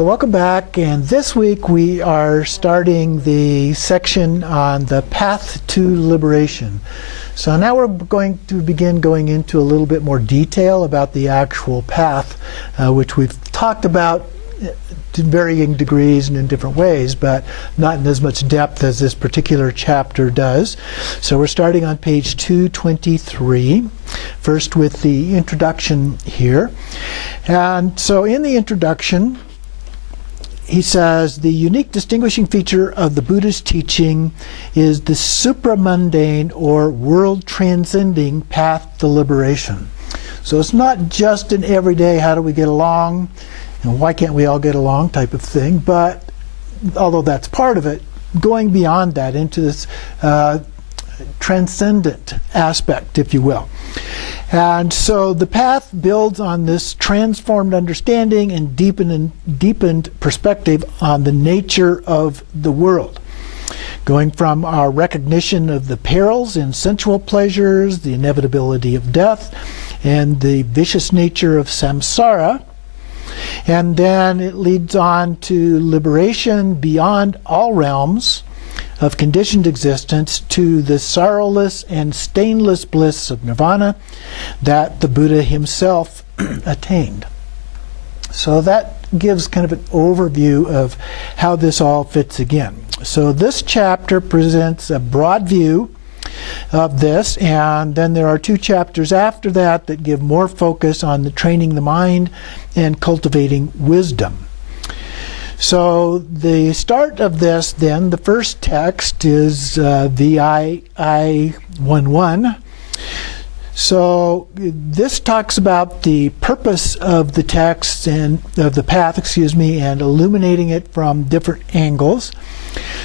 Well, welcome back, and this week we are starting the section on the path to liberation. So now we're going to begin going into a little bit more detail about the actual path, which we've talked about to varying degrees and in different ways, but not in as much depth as this particular chapter does. So we're starting on page 223, first with the introduction here. And so in the introduction, he says, the unique distinguishing feature of the Buddha's teaching is the supramundane or world-transcending path to liberation. So it's not just an everyday, how do we get along, and why can't we all get along type of thing, but although that's part of it, going beyond that into this transcendent aspect, if you will. And so the path builds on this transformed understanding and deepened perspective on the nature of the world. Going from our recognition of the perils and sensual pleasures, the inevitability of death, and the vicious nature of samsara, and then it leads on to liberation beyond all realms of conditioned existence to the sorrowless and stainless bliss of nirvana that the Buddha himself attained. So that gives kind of an overview of how this all fits again. So this chapter presents a broad view of this, and then there are two chapters after that that give more focus on the training the mind and cultivating wisdom. So the start of this, then, the first text is VI 11. So this talks about the purpose of the text and of the path, and illuminating it from different angles.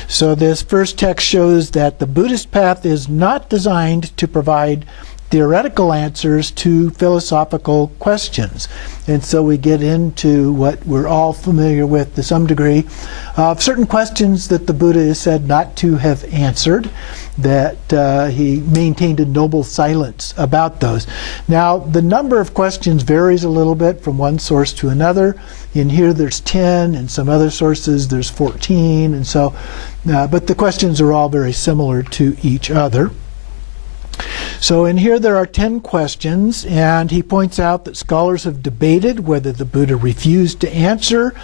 So this first text shows that the Buddhist path is not designed to provide theoretical answers to philosophical questions. And so we get into what we're all familiar with to some degree, of certain questions that the Buddha is said not to have answered, that he maintained a noble silence about those. Now, the number of questions varies a little bit from one source to another. In here there's 10, in some other sources there's 14, and so, but the questions are all very similar to each other. So in here there are 10 questions, and he points out that scholars have debated whether the Buddha refused to answer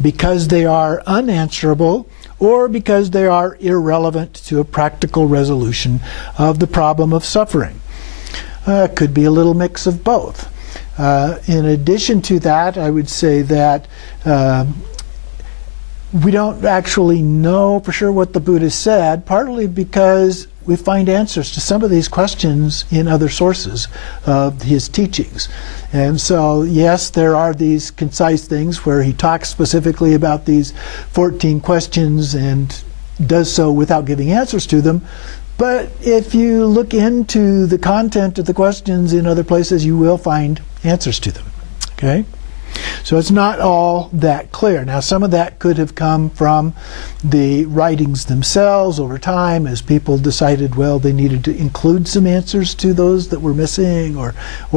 because they are unanswerable or because they are irrelevant to a practical resolution of the problem of suffering. It could be a little mix of both. In addition to that, I would say that we don't actually know for sure what the Buddha said, partly because we find answers to some of these questions in other sources of his teachings. And so, yes, there are these concise things where he talks specifically about these 14 questions and does so without giving answers to them. But if you look into the content of the questions in other places, you will find answers to them. Okay? So it's not all that clear. Now, some of that could have come from the writings themselves over time as people decided, well, they needed to include some answers to those that were missing, or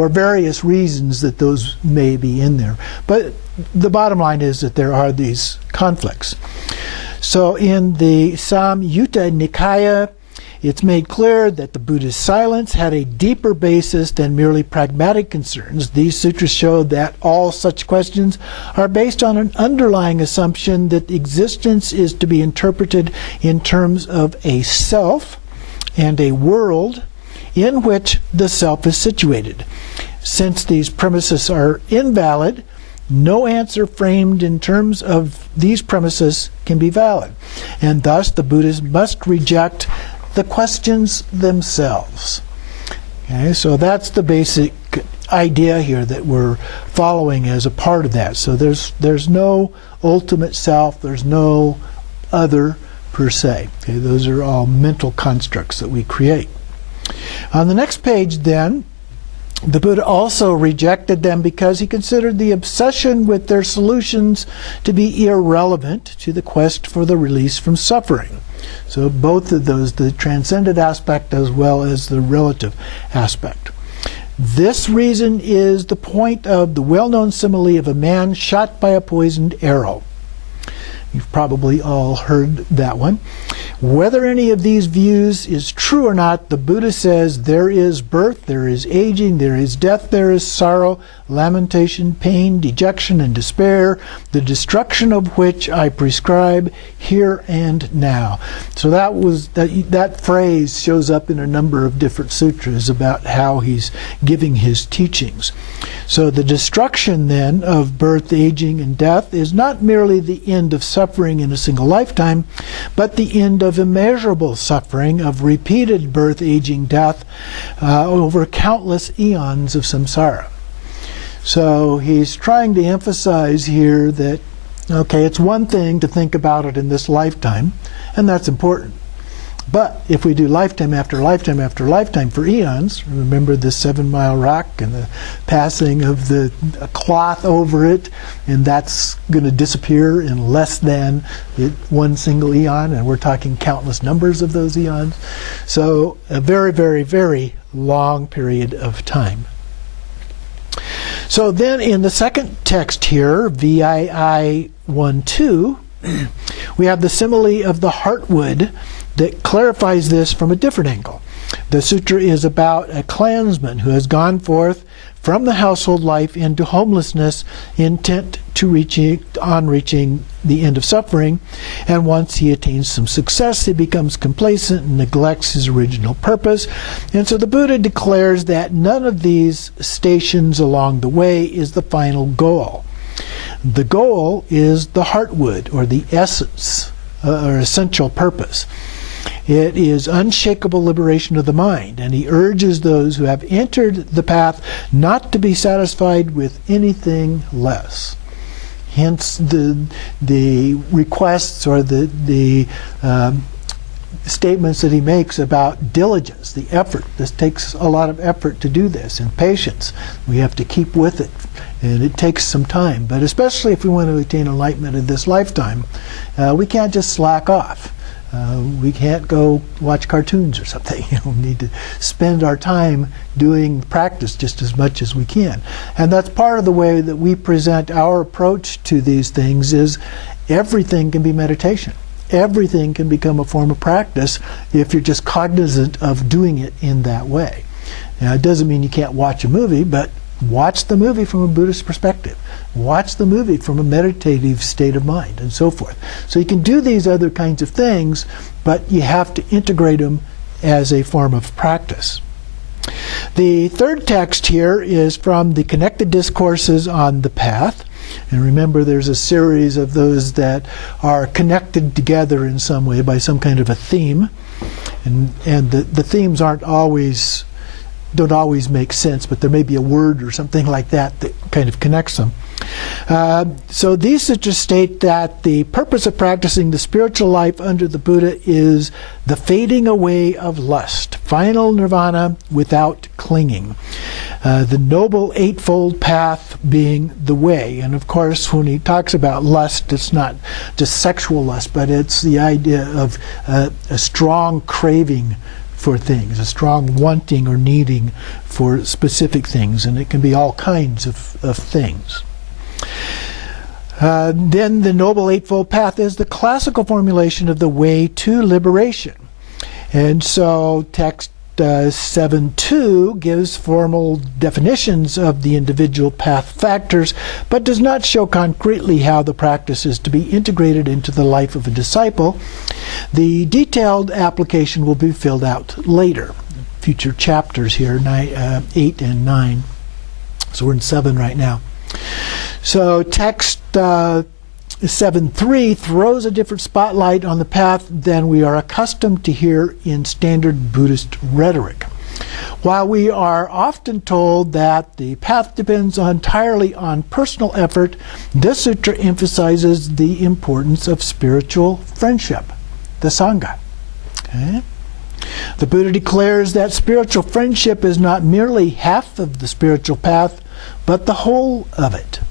various reasons that those may be in there. But the bottom line is that there are these conflicts. So in the Samyutta Nikaya, it's made clear that the Buddha's silence had a deeper basis than merely pragmatic concerns. These sutras show that all such questions are based on an underlying assumption that existence is to be interpreted in terms of a self and a world in which the self is situated. Since these premises are invalid, no answer framed in terms of these premises can be valid. And thus the Buddhists must reject the questions themselves. Okay, so that's the basic idea here that we're following as a part of that. So there's no ultimate self, there's no other per se. Okay, those are all mental constructs that we create. On the next page then, the Buddha also rejected them because he considered the obsession with their solutions to be irrelevant to the quest for the release from suffering. So both of those, the transcendent aspect as well as the relative aspect. This reason is the point of the well-known simile of a man shot by a poisoned arrow. You've probably all heard that one. Whether any of these views is true or not, the Buddha says there is birth, there is aging, there is death, there is sorrow, lamentation, pain, dejection, and despair, the destruction of which I prescribe here and now. So that phrase shows up in a number of different sutras about how he's giving his teachings. So the destruction then of birth, aging, and death is not merely the end of suffering in a single lifetime, but the end of immeasurable suffering of repeated birth, aging, death over countless eons of samsara. So he's trying to emphasize here that, okay, it's one thing to think about it in this lifetime, and that's important. But if we do lifetime after lifetime after lifetime for eons, remember the 7 Mile Rock and the passing of the cloth over it, and that's going to disappear in less than one single eon, and we're talking countless numbers of those eons. So a very, very, very long period of time. So then in the second text here, VII 1.2, we have the simile of the heartwood that clarifies this from a different angle. The sutra is about a clansman who has gone forth from the household life into homelessness, intent to reaching the end of suffering, and once he attains some success, he becomes complacent and neglects his original purpose. And so the Buddha declares that none of these stations along the way is the final goal. The goal is the heartwood, or the essence, or essential purpose. It is unshakable liberation of the mind, and he urges those who have entered the path not to be satisfied with anything less. Hence the requests or the statements that he makes about diligence, the effort. This takes a lot of effort to do this, and patience. We have to keep with it, and it takes some time. But especially if we want to attain enlightenment in this lifetime, we can't just slack off. We can't go watch cartoons or something. We need to spend our time doing practice just as much as we can. And that's part of the way that we present our approach to these things is everything can be meditation. Everything can become a form of practice if you're just cognizant of doing it in that way. Now, it doesn't mean you can't watch a movie, but watch the movie from a Buddhist perspective. Watch the movie from a meditative state of mind, and so forth. So you can do these other kinds of things, but you have to integrate them as a form of practice. The third text here is from the Connected Discourses on the Path. And remember, there's a series of those that are connected together in some way by some kind of a theme. And the themes don't always make sense, but there may be a word or something like that kind of connects them. So these sutras state that the purpose of practicing the spiritual life under the Buddha is the fading away of lust, final nirvana without clinging. The Noble Eightfold Path being the way. And of course, when he talks about lust, it's not just sexual lust, but it's the idea of a strong craving for things, a strong wanting or needing for specific things, and it can be all kinds of things. Then the Noble Eightfold Path is the classical formulation of the way to liberation. And so text 7.2 gives formal definitions of the individual path factors, but does not show concretely how the practice is to be integrated into the life of a disciple. The detailed application will be filled out later. Future chapters here, 8 and 9. So we're in 7 right now. So text 7.3 throws a different spotlight on the path than we are accustomed to hear in standard Buddhist rhetoric. While we are often told that the path depends entirely on personal effort, this sutra emphasizes the importance of spiritual friendship, the Sangha. Okay? The Buddha declares that spiritual friendship is not merely half of the spiritual path, but the whole of it.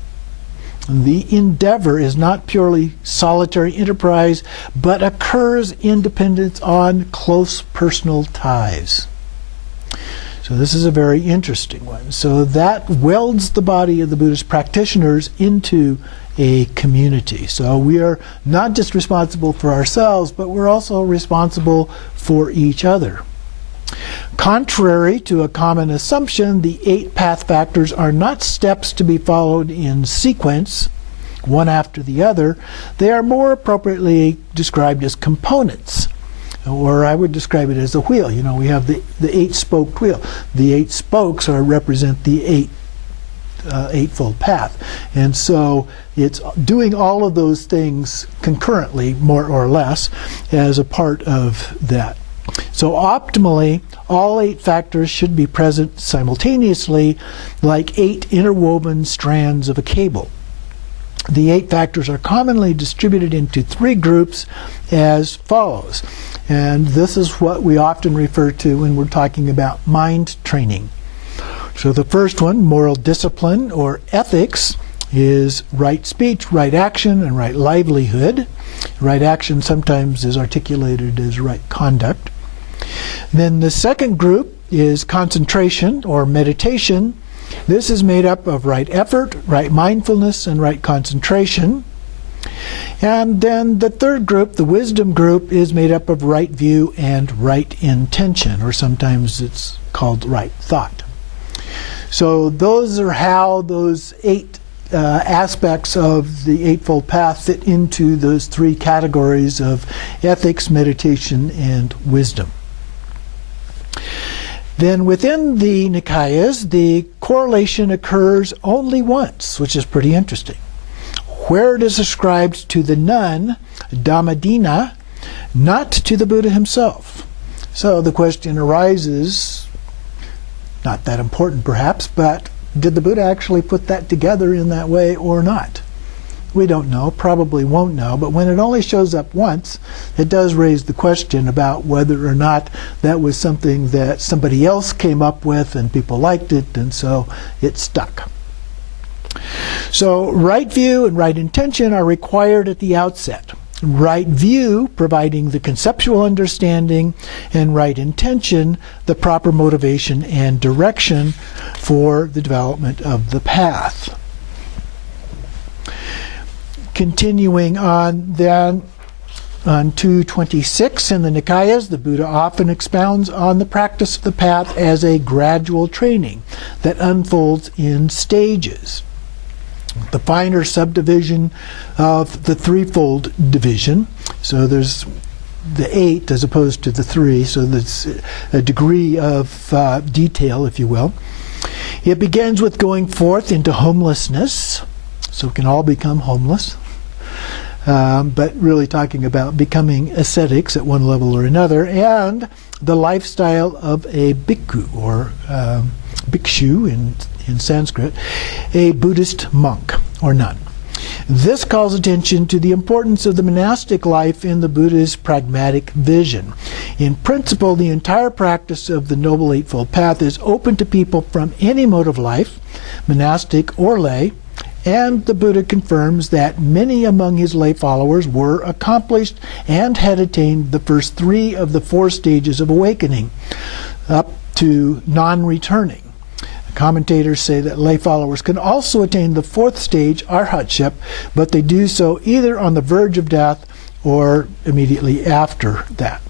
The endeavor is not purely solitary enterprise, but occurs in dependence on close personal ties. So this is a very interesting one. So that welds the body of the Buddhist practitioners into a community. So we are not just responsible for ourselves, but we're also responsible for each other. Contrary to a common assumption, the 8 path factors are not steps to be followed in sequence, one after the other. They are more appropriately described as components, or I would describe it as a wheel. You know, we have the 8-spoked wheel. The 8 spokes represent the eightfold path, and so it's doing all of those things concurrently, more or less, as a part of that. So optimally, all 8 factors should be present simultaneously, like 8 interwoven strands of a cable. The 8 factors are commonly distributed into 3 groups as follows, and this is what we often refer to when we're talking about mind training. So the first one, moral discipline or ethics, is right speech, right action, and right livelihood. Right action sometimes is articulated as right conduct. Then the second group is concentration or meditation. This is made up of right effort, right mindfulness, and right concentration. And then the third group, the wisdom group, is made up of right view and right intention, or sometimes it's called right thought. So those are how those 8 aspects of the Eightfold Path fit into those 3 categories of ethics, meditation, and wisdom. Then within the Nikayas, the correlation occurs only once, which is pretty interesting, where it is ascribed to the nun, Dhammadina, not to the Buddha himself. So the question arises, not that important perhaps, but did the Buddha actually put that together in that way or not? We don't know, probably won't know, but when it only shows up once, it does raise the question about whether or not that was something that somebody else came up with and people liked it, and so it stuck. So right view and right intention are required at the outset. Right view providing the conceptual understanding, and right intention the proper motivation and direction for the development of the path. Continuing on then, on 226 in the Nikayas, the Buddha often expounds on the practice of the path as a gradual training that unfolds in stages. The finer subdivision of the threefold division, so there's the 8 as opposed to the 3, so there's a degree of detail, if you will. It begins with going forth into homelessness, so we can all become homeless. But really talking about becoming ascetics at one level or another, and the lifestyle of a bhikkhu, or bhikshu in Sanskrit, a Buddhist monk or nun. This calls attention to the importance of the monastic life in the Buddha's pragmatic vision. In principle, the entire practice of the Noble Eightfold Path is open to people from any mode of life, monastic or lay, and the Buddha confirms that many among his lay followers were accomplished and had attained the first 3 of the 4 stages of awakening, up to non-returning. Commentators say that lay followers can also attain the 4th stage, arhatship, but they do so either on the verge of death or immediately after that.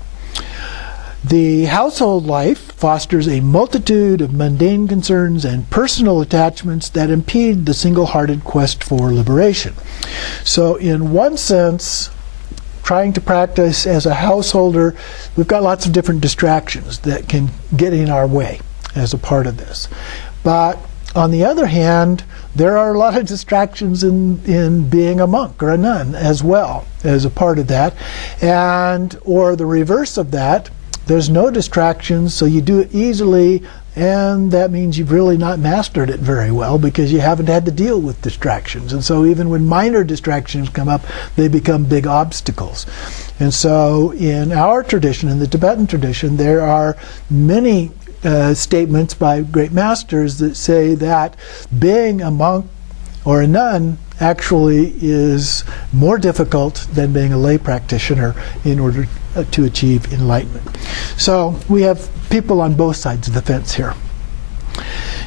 The household life fosters a multitude of mundane concerns and personal attachments that impede the single-hearted quest for liberation. So in one sense, trying to practice as a householder, we've got lots of different distractions that can get in our way as a part of this. But on the other hand, there are a lot of distractions in being a monk or a nun as well as a part of that. And, or the reverse of that, there's no distractions, so you do it easily, and that means you've really not mastered it very well because you haven't had to deal with distractions. And so even when minor distractions come up, they become big obstacles. And so in our tradition, in the Tibetan tradition, there are many statements by great masters that say that being a monk or a nun actually is more difficult than being a lay practitioner in order to achieve enlightenment. So we have people on both sides of the fence here.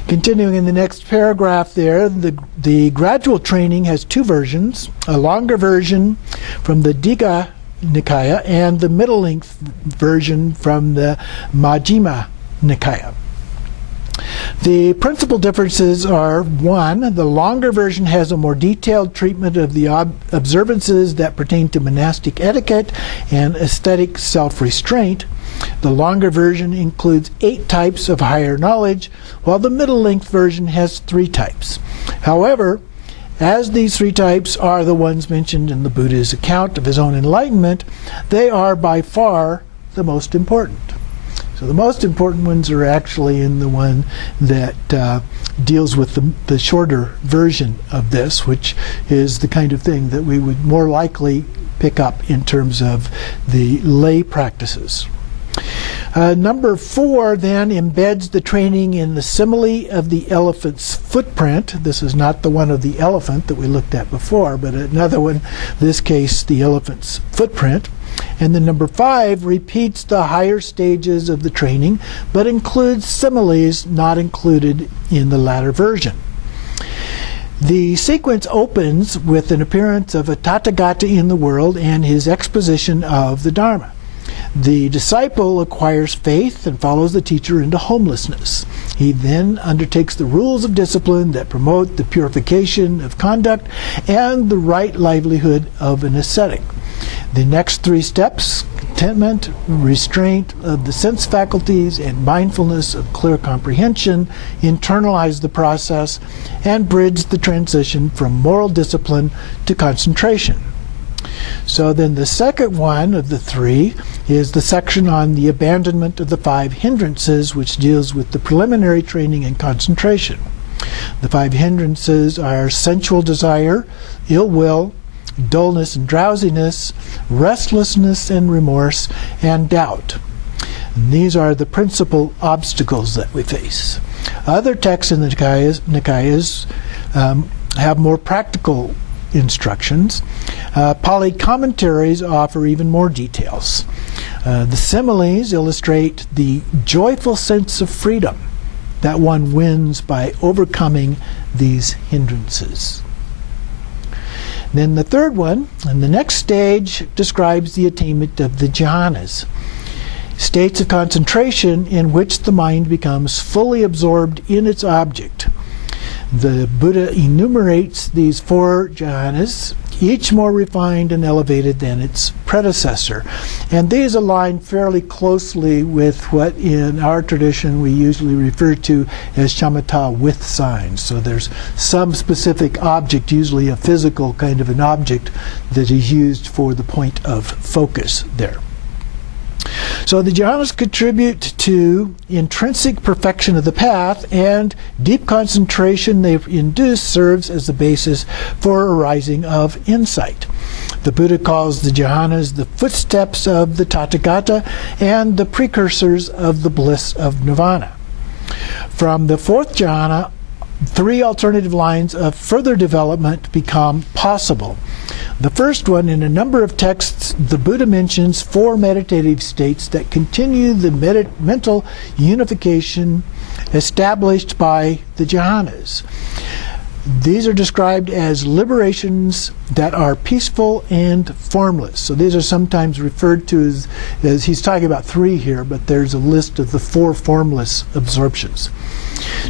Continuing in the next paragraph there, the gradual training has two versions, a longer version from the Digha Nikaya and the middle-length version from the Majjhima Nikaya. The principal differences are, one, the longer version has a more detailed treatment of the observances that pertain to monastic etiquette and aesthetic self-restraint. The longer version includes 8 types of higher knowledge, while the middle-length version has 3 types. However, as these 3 types are the ones mentioned in the Buddha's account of his own enlightenment, they are by far the most important. So the most important ones are actually in the one that deals with the shorter version of this, which is the kind of thing that we would more likely pick up in terms of the lay practices. Number 4 then embeds the training in the simile of the elephant's footprint. This is not the one of the elephant that we looked at before, but another one, in this case the elephant's footprint. And then number 5 repeats the higher stages of the training, but includes similes not included in the latter version. The sequence opens with an appearance of a Tathagata in the world and his exposition of the Dharma. The disciple acquires faith and follows the teacher into homelessness. He then undertakes the rules of discipline that promote the purification of conduct and the right livelihood of an ascetic. The next 3 steps, contentment, restraint of the sense faculties, and mindfulness of clear comprehension, internalize the process and bridge the transition from moral discipline to concentration. So then the second one of the 3 is the section on the abandonment of the 5 hindrances, which deals with the preliminary training and concentration. The 5 hindrances are sensual desire, ill will, dullness and drowsiness, restlessness and remorse, and doubt. And these are the principal obstacles that we face. Other texts in the Nikayas have more practical instructions. Pali commentaries offer even more details. The similes illustrate the joyful sense of freedom that one wins by overcoming these hindrances. Then the third one, and the next stage, describes the attainment of the jhanas, states of concentration in which the mind becomes fully absorbed in its object. The Buddha enumerates these 4 jhanas, each more refined and elevated than its predecessor. And these align fairly closely with what in our tradition we usually refer to as shamatha with signs. So there's some specific object, usually a physical kind of an object, that is used for the point of focus there. So the jhanas contribute to intrinsic perfection of the path, and deep concentration they induce serves as the basis for arising of insight. The Buddha calls the jhanas the footsteps of the Tathagata and the precursors of the bliss of nirvana. From the 4th jhana, 3 alternative lines of further development become possible. The first one, in a number of texts, the Buddha mentions 4 meditative states that continue the mental unification established by the jhanas. These are described as liberations that are peaceful and formless. So these are sometimes referred to as he's talking about 3 here, but there's a list of the 4 formless absorptions.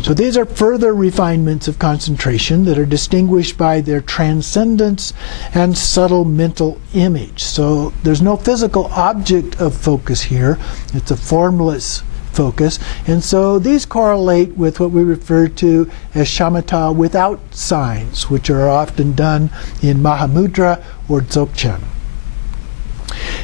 So these are further refinements of concentration that are distinguished by their transcendence and subtle mental image. So there's no physical object of focus here. It's a formless focus. And so these correlate with what we refer to as shamatha without signs, which are often done in Mahamudra or Dzogchen.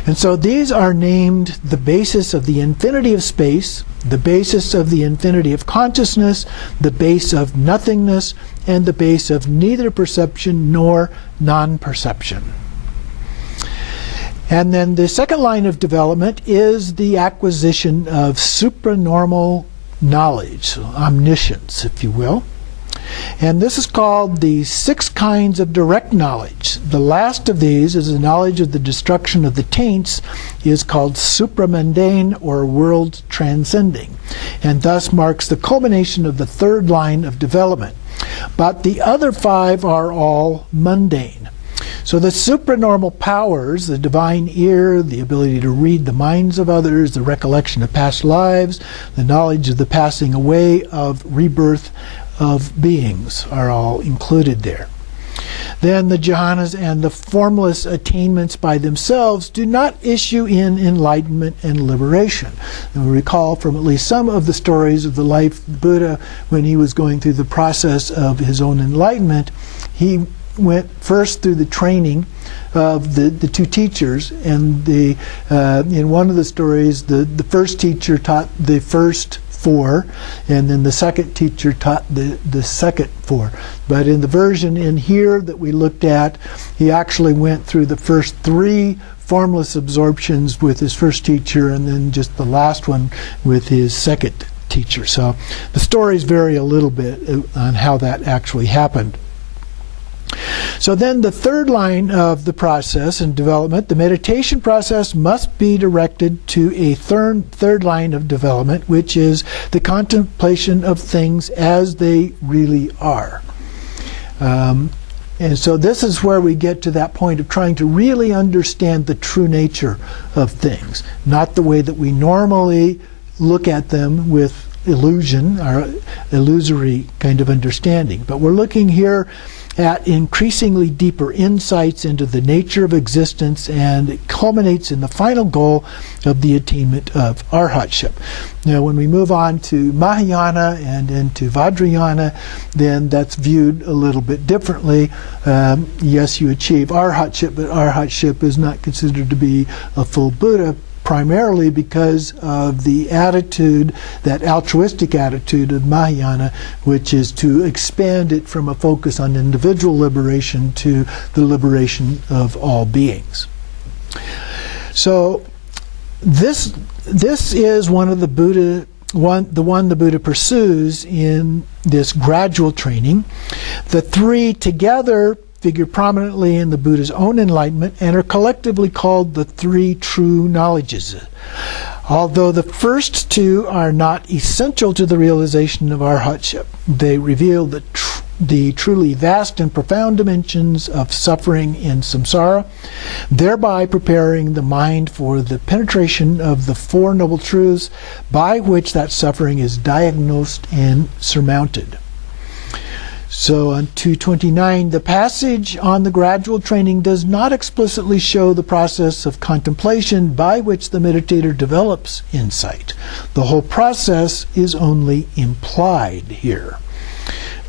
And so these are named the basis of the infinity of space, the basis of the infinity of consciousness, the base of nothingness, and the base of neither perception nor non-perception. And then the second line of development is the acquisition of supranormal knowledge, so omniscience, if you will. And this is called the 6 kinds of direct knowledge. The last of these is the knowledge of the destruction of the taints, is called supramundane or world transcending, and thus marks the culmination of the 3rd line of development. But the other 5 are all mundane. So the supranormal powers, the divine ear, the ability to read the minds of others, the recollection of past lives, the knowledge of the passing away of rebirth of beings, are all included there. Then the jhanas and the formless attainments by themselves do not issue in enlightenment and liberation. And we recall from at least some of the stories of the life of Buddha, when he was going through the process of his own enlightenment, he went first through the training of the 2 teachers, and in one of the stories, the first teacher taught the first 4, and then the second teacher taught the second 4. But in the version in here that we looked at, he actually went through the first 3 formless absorptions with his first teacher, and then just the last one with his second teacher. So the stories vary a little bit on how that actually happened. So then the 3rd line of the process and development, the meditation process, must be directed to a third line of development, which is the contemplation of things as they really are. And so this is where we get to that point of trying to really understand the true nature of things, not the way that we normally look at them with illusion or illusory kind of understanding. But we're looking here at increasingly deeper insights into the nature of existence, and it culminates in the final goal of the attainment of arhatship. Now, when we move on to Mahayana and into Vajrayana, then that's viewed a little bit differently. Yes, you achieve arhatship, but arhatship is not considered to be a full Buddha, primarily because of the attitude, that altruistic attitude of Mahayana, which is to expand it from a focus on individual liberation to the liberation of all beings. So this is one of the Buddha, the one the Buddha pursues in this gradual training. The 3 together figure prominently in the Buddha's own enlightenment and are collectively called the 3 true knowledges. Although the first 2 are not essential to the realization of arhatship, they reveal the truly vast and profound dimensions of suffering in samsara, thereby preparing the mind for the penetration of the 4 noble truths by which that suffering is diagnosed and surmounted. So on 229, the passage on the gradual training does not explicitly show the process of contemplation by which the meditator develops insight. The whole process is only implied here.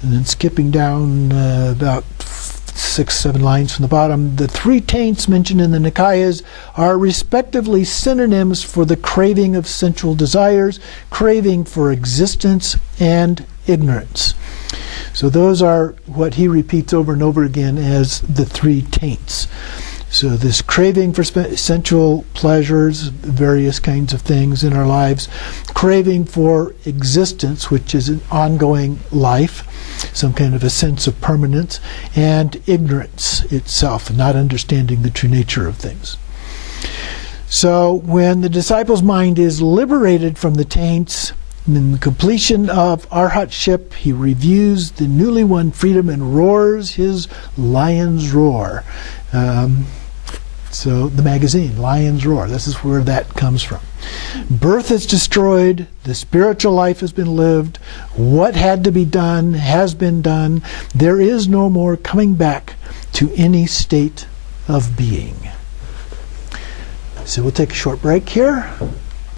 And then skipping down about 6-7 lines from the bottom, the 3 taints mentioned in the Nikayas are respectively synonyms for the craving of sensual desires, craving for existence, and ignorance. So those are what he repeats over and over again as the 3 taints. So this craving for sensual pleasures, various kinds of things in our lives, craving for existence, which is an ongoing life, some kind of a sense of permanence, and ignorance itself, not understanding the true nature of things. So when the disciple's mind is liberated from the taints, in the completion of arhatship, he reviews the newly won freedom and roars his lion's roar. So the magazine, Lion's Roar, this is where that comes from. Birth is destroyed, the spiritual life has been lived, what had to be done has been done, there is no more coming back to any state of being. So we'll take a short break here.